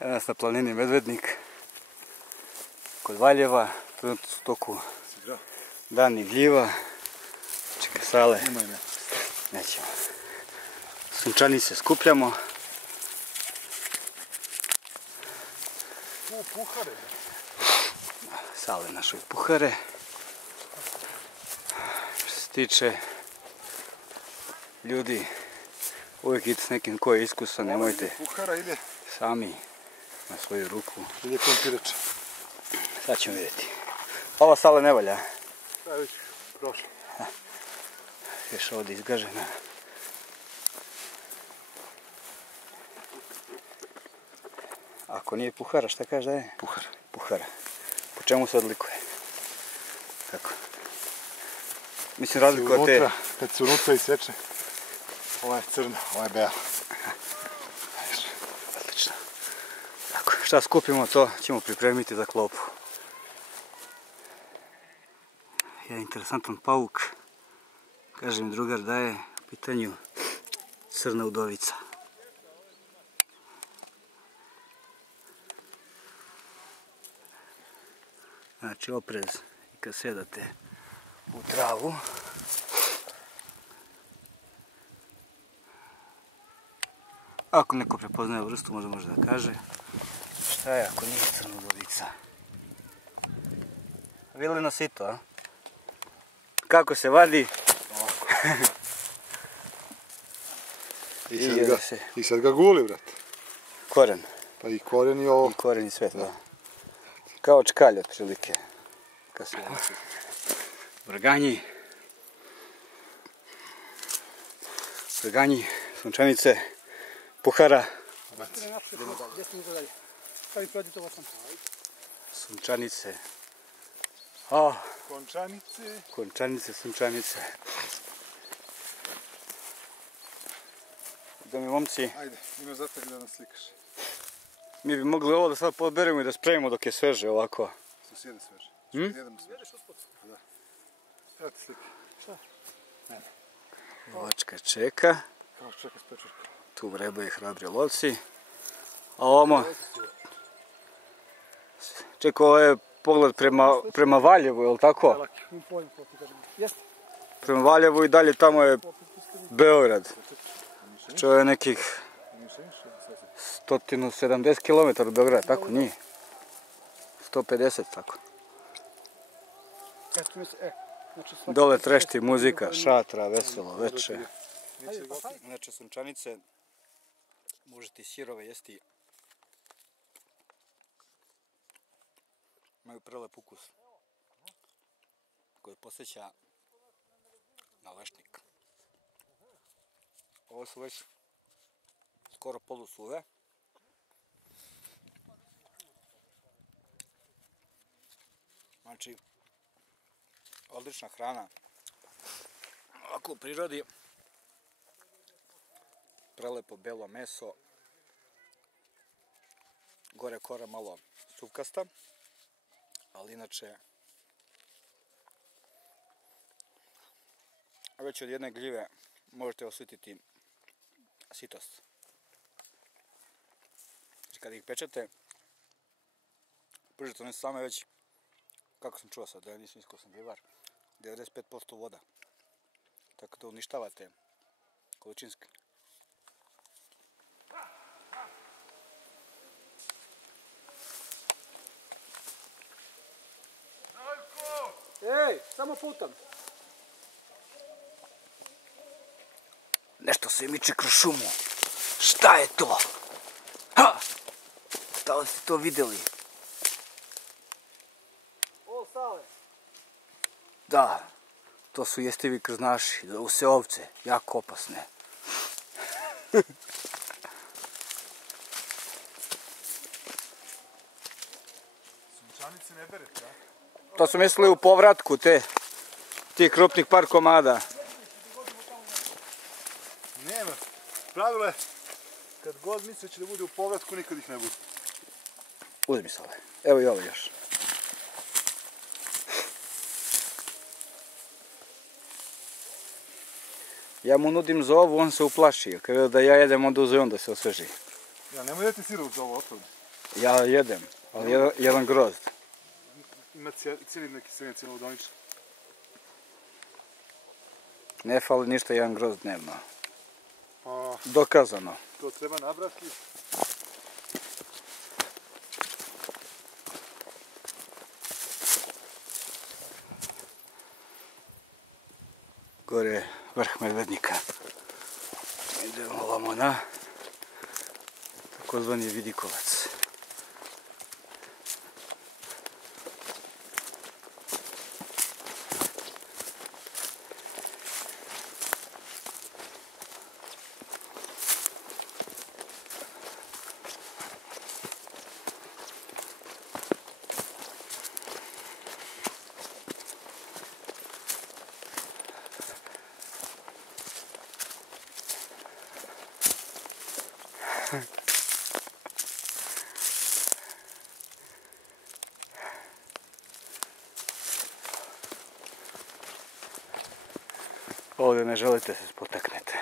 Danas na planini Medvednik, kod Valjeva, trenutno su u toku dani gljiva. Čekaj, Sale, nećemo. Sunčanice skupljamo. Puhare. Sale našoj puhare. Što se tiče ljudi, uvijek idete s nekim ko je iskusan, nemojte sami na svoju ruku. Ide kompirač. Sad ćemo vidjeti. Ova Sale ne valja. Da, već prošlo. Još ovdje izgažena. Ako nije puhara, šta kaže da je? Puhara. Puhara. Po čemu se odlikuje? Kako? Mislim, razliku od te... Kad se unutra iseče, ova je crna, ova je bela. Odlično. Tako, šta skupimo, to ćemo pripremiti za klopu. Jedan interesantan pauk. Kaže mi drugar da je u pitanju crna udovica. Znači oprez i kad sedate u travu. Ako neko prepoznaje vrstu, možda može da kaže šta je ako nije crna udovica. Vilino sito, a? Kako se vadi? I sad ga guli, brate. Koren. Pa i koren i ovo. I koren i sve, da. Kao čkalj otprilike. Vrganji. Vrganji, sunčanice, puhara. Sunčanice. Končanice. Končanice, sunčanice. Da mi momci... Ajde, ima zatak da nas slikaš. Mi bi mogli ovo da sad podberemo i da spremimo dok je sveže ovako. Što sjede sveže. Jedemo sveže. Jedeš uspod? Da. Evo ti slike. Šta? Ne. Lovačka čeka. Kao čeka s pečurkom. Tu vrebaju hrabri lovci. A ovamo... Čekaj, ovo je pogled prema Valjevu, je li tako? Prema Valjevu i dalje tamo je Beograd. Čo je nekih 170 km od Beograda, tako nije? 150, tako. Dole trešti muzika, šatra, veselo, veče. Znači, sunčanice, možete i sirove jesti. Imaju prelep ukus koji posjeća na lešnik. Ovo su već skoro polusuve. Znači, odlična hrana. Ovako u prirodi. Prelepo belo meso. Gore kora malo suvkasta. Ali inače, već od jedne gljive možete osjetiti sitost. Znači kada ih pečete, pržite one same već, kako sam čuo sad, ja nisam iskusan gljivar, 95% voda. Tako da uništavate količinski. Ej, samo putam. Nešto se miče kroz šumu. Šta je to? Ha! Da li ste to vidjeli? O, Sale. Da, to su jestivi krznaši, zovu se ovce, jako opasne. Sunčanice ne berete, a? To su mislili u povratku tih krupnih par komada. Nema. Pravilo je, kad god misle će da bude u povratku, nikad ih ne bude. Uzmi Sale. Evo i ovo još. Ja mu nudim zovu, on se uplaši. Kada da ja jedem, onda uzeo, onda se osveži. Ja, nemoj da ti sira uz ovo otrovno. Ja jedem, ali jedan grozd. Ima cijeli neki srednje cijelodoničan. Ne fali ništa, jedan grozd dnevno. Pa, Dokazano. to treba nabrati. Gore je vrh Medvednika. Idemo ovamo na takozvani Vidikovac. Ovdje ne želite se spotaknete.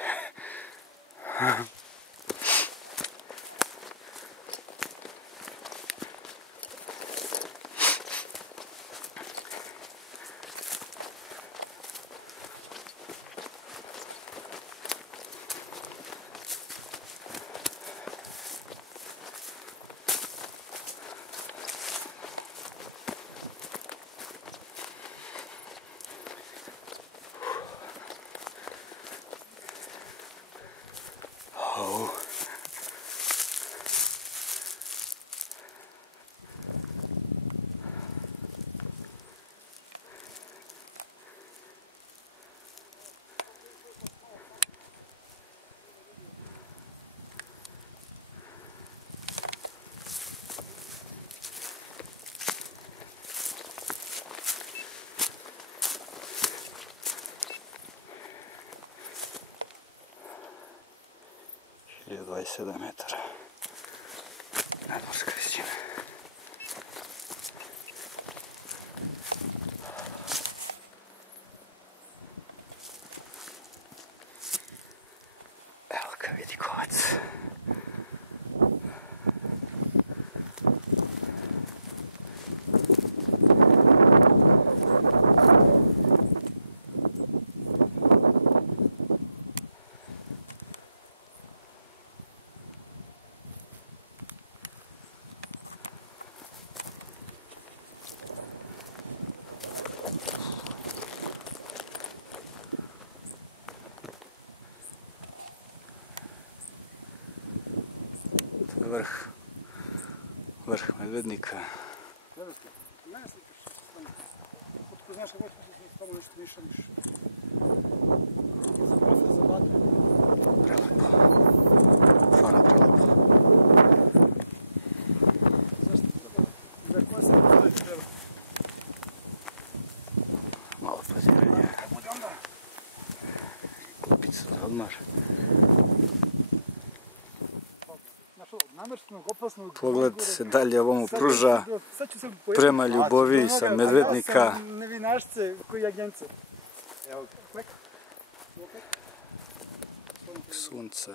Je 27 metara. Nadmorska visina. Evo ga Vidikovac. Vrh Medvednika. Mene slikaš. Otko znaš kako ćeš samo nešto više niš. Pozdrav za vatre. Prelepo. Stvarno prelepo. Zašto? Za koja se pozdrav treba? Malo poziranje. Kako bude onda? Kupica za odmor. Namrštenog, opasnog... Pogled se dalje ovomu pruža prema Ljubovi sa Medvednika. Nevinašce koji agence. Evo ga. Sunca.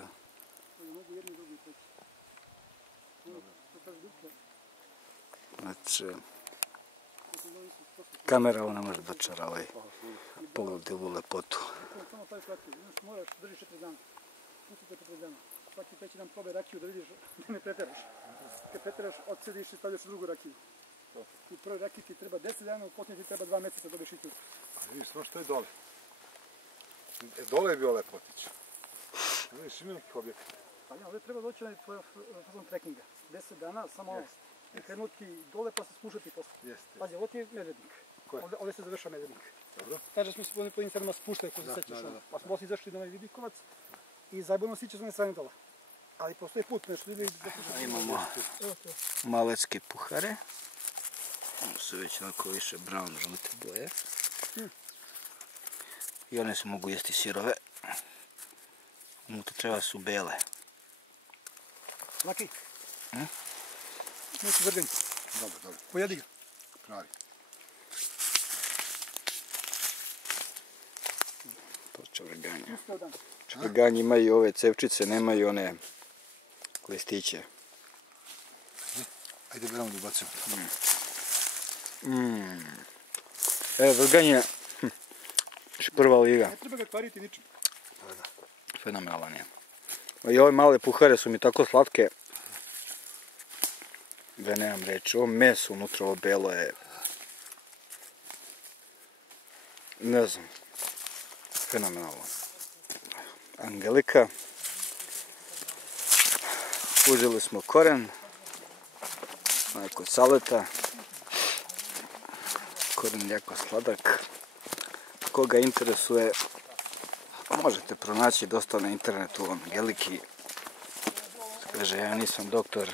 Znači, kamera ona može dočara ovaj pogled i ovu lepotu. Samo taj kratki, moraš držiš 4 dana. Pustite 4 dana. Svaki treći dan probaj rakiju da vidiš da ne preteraš. Kad preteraš, odsediš i stavljaš drugu rakiju. U prvoj rakiji ti treba 10 dana, u posljednji ti treba 2 mjeseca da dobiješ istu. A vidiš, samo što je dole. Dole je bio lepotić. Vidiš, ima nekih objekata. Pa ja, ovdje treba doći na tvoj fazon trekinga. 10 dana, samo ono. Krenuti dole pa se spušati posle. Jeste. Pazi, ovo ti je Medvednik. Ovdje se završa Medvednik. Dobro. Tada smo se po Instagrama spuštali, ako se sećaš. Pa smo poslije izašli na ovaj Vidikovac i zajebano siće s one strane dole. Ali postoji put, nešto vidi da se... Imamo malecke puhare. One su već onako više brown, želite boje. I one se mogu jesti sirove. Unutra treba su bele. Laki? Neki vrganj. Dobro, dobro. Pojedi ga. Pravi. To čavrganje. Čavrganji imaju ove cevčice, nemaju one listiće. Ajde, beremo da ubacimo. Vrganje. Prva liga. Ne treba ga kvariti ničim. Fenomenalan je. I ove male puhare su mi tako slatke da nemam reći. Ovo meso unutra, ovo belo je... Ne znam. Fenomenalno. Angelika. Uzeli smo koren. Neko saleta. Koren jako sladak. Koga interesuje, možete pronaći dosta na internetu o Angeliki. Kaže, ja nisam doktor,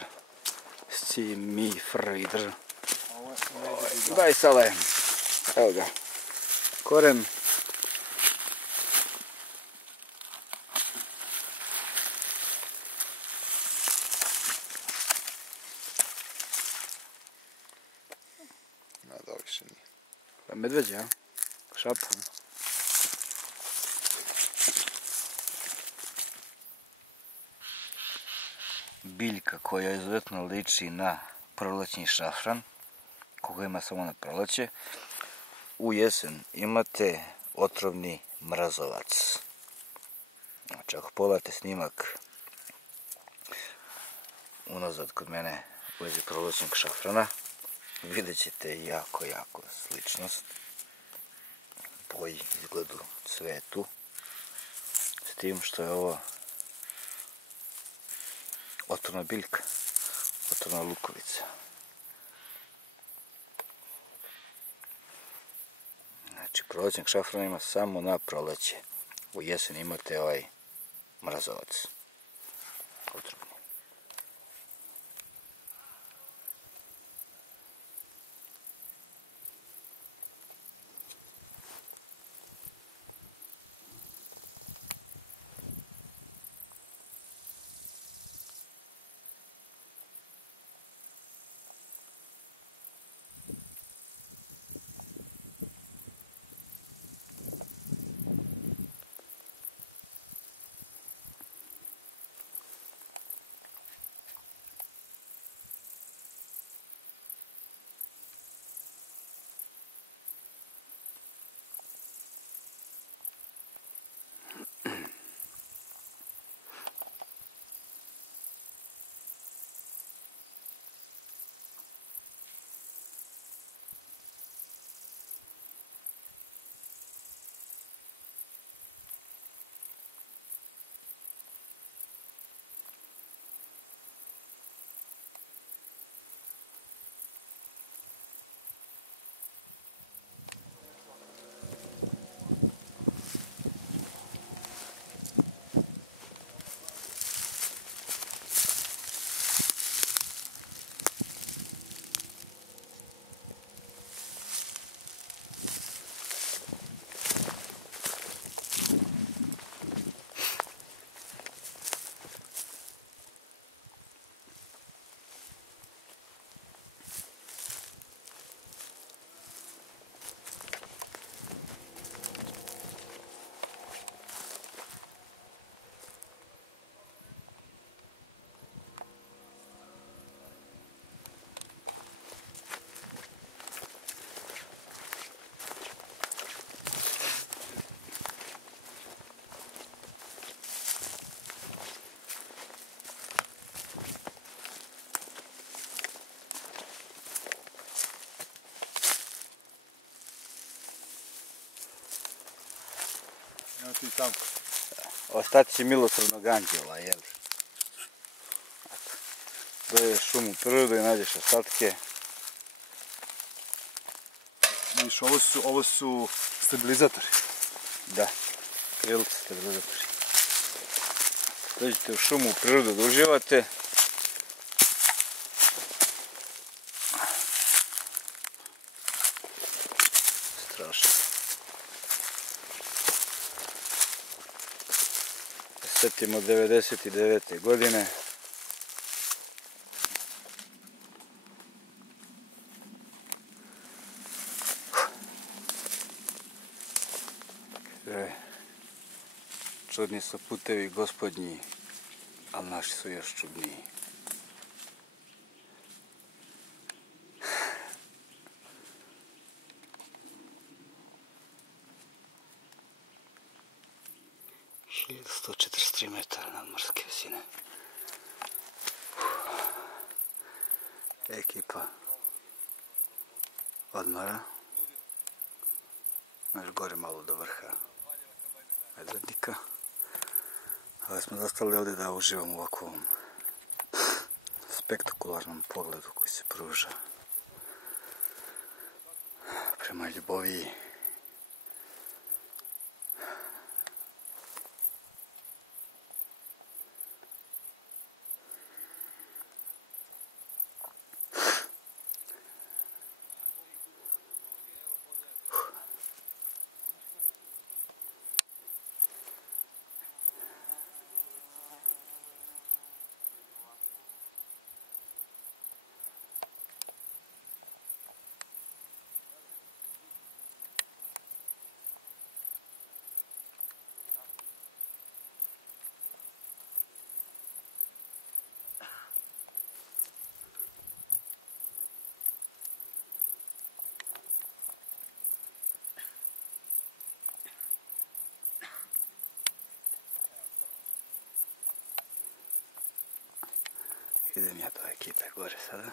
si mi fridr. Daj sale. Evo ga. Koren. Da, više nije. Pa medveđa, a? Šapa. Biljka koja izuzetno liči na prolećni šafran, koga ima samo na proleće. U jesen imate otrovni mrazovac. Znači, ako pogledate snimak unazad kod mene u vezi prolećnog šafrana, vidjet ćete jako sličnost. Boji, izgledu, cvetu. S tim što je ovo otrovna biljka, otrovna lukovica. Znači, prolećnog šafrana ima samo na proleće. U jesen imate ovaj mrazovac. Otrovni. Evo ti tamo. Ostaci milosrdnog anđela, jel? Doješ šumu prirodu i nađeš ostatke. Vidiš, ovo su stabilizatori. Da, krilci stabilizatori. Dođete u šumu u prirodu da uživate. Strašno. Sjetimo 99. godine. Čudni su putevi gospodnji, ali naši su još čudniji. 1143 metara nadmorske visine. Ekipa odmara. Još gore malo do vrha Medvednika. Ali smo zostali ovdje da uživamo u ovakvom spektakularnom pogledu koji se pruža prema Ljuboviji. Idem ja do ekipe gore sada.